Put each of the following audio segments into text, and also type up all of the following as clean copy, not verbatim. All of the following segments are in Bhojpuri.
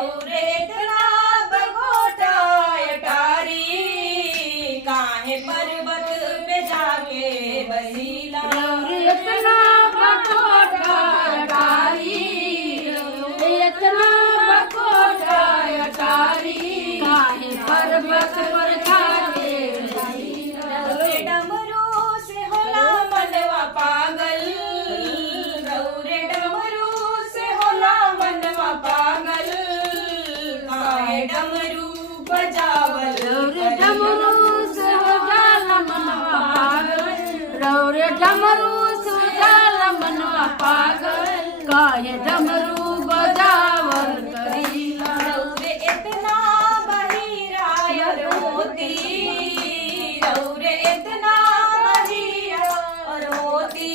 रौरे इतना बगोटा अटारी काहे पर्वत पे जाके बसीला रौरे इतना बकोटा अटारी इतना बकोटा अटारी काहे पर्वत पर जाके रौरे डमरू से होला मनवा पागल रौरे डमरू से होला मनवा पागल काहे डमरू बजावल रौरे डमरू से जाला मनवा पागल रौरे डमरू से जाला मनवा पागल काहे डमरू बजावल करीला रौरे इतना बहिरा और मोती रौरे इतना बहिरा और मोती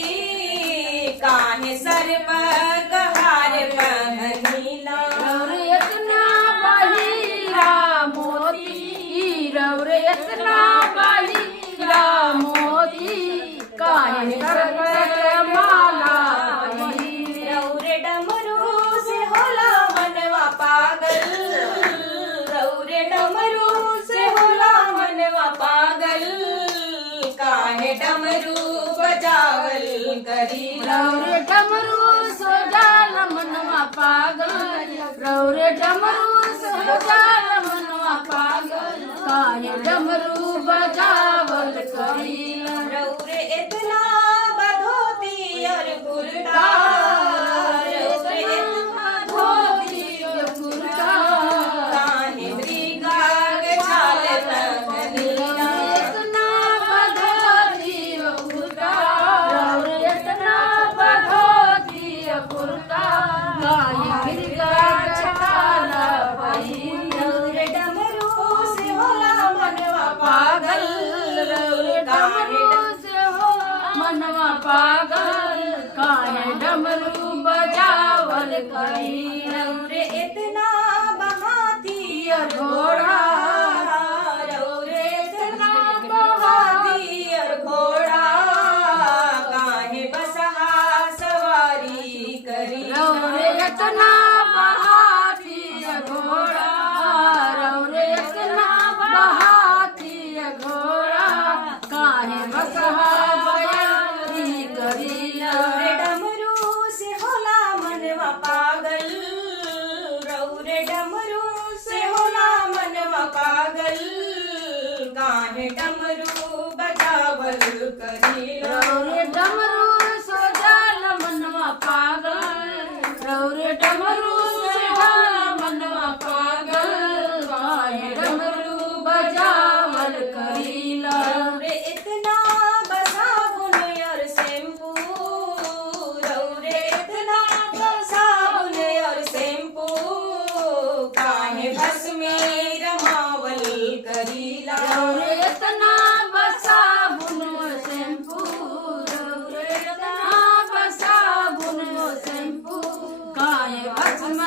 काहे सर पर गहार पहनीला रौरे इतना बहिरा मोती रौरे इतना बहिरा मोती काहे सर पर माला पहिरी रौरे डमरू से होला मनवा पागल रौरे डमरू से होला मनवा पागल काहे डमरू बजावल करीला रौरे डमरू सो जाला मनवा पागल रौरे डमरू सो जाला मनवा पागल काहे डमरू बजावल करीला रौरे इतना बधोती और कुर्ता रौरे इतना धोती और कुर्ता काहे मृगाग छाल पहनीला इतना बधोती और कुर्ता रौरे इतना बधोती और कुर्ता काहे मिर्गा छाला पहिरी रौरे डमरू से होला मनवा पागल रौरे डमरू से हो मनवा पागल काहे डमरू बजावल करीला रौरे इतना बहाती और घोड़ा रौरे इतना बहाती और घोड़ा काहे बसहा सवारी करी रौरे इतना बहाती घोड़ा रौरे इतना बहाती घोड़ा काहे बसहा बयारी करीला रौरे डमरू से होला मनवा पागल रौरे डमरू से होला मनवा पागल काहे डमरू बजावल करीला रौरे डमरू सो जाला मनवा पागल रौरे डमरू सो जाला मनवा पागल काहे डमरू बजावल करीला रौरे इतना बसाबुन और शैम्पू रौरे इतना बसाबुन और शैम्पू काहे भस्मी रमावल करीला रौरे इतना बसाबुन शैम्पू रौरे इतना बसाबुन शैम्पू काहे भस्म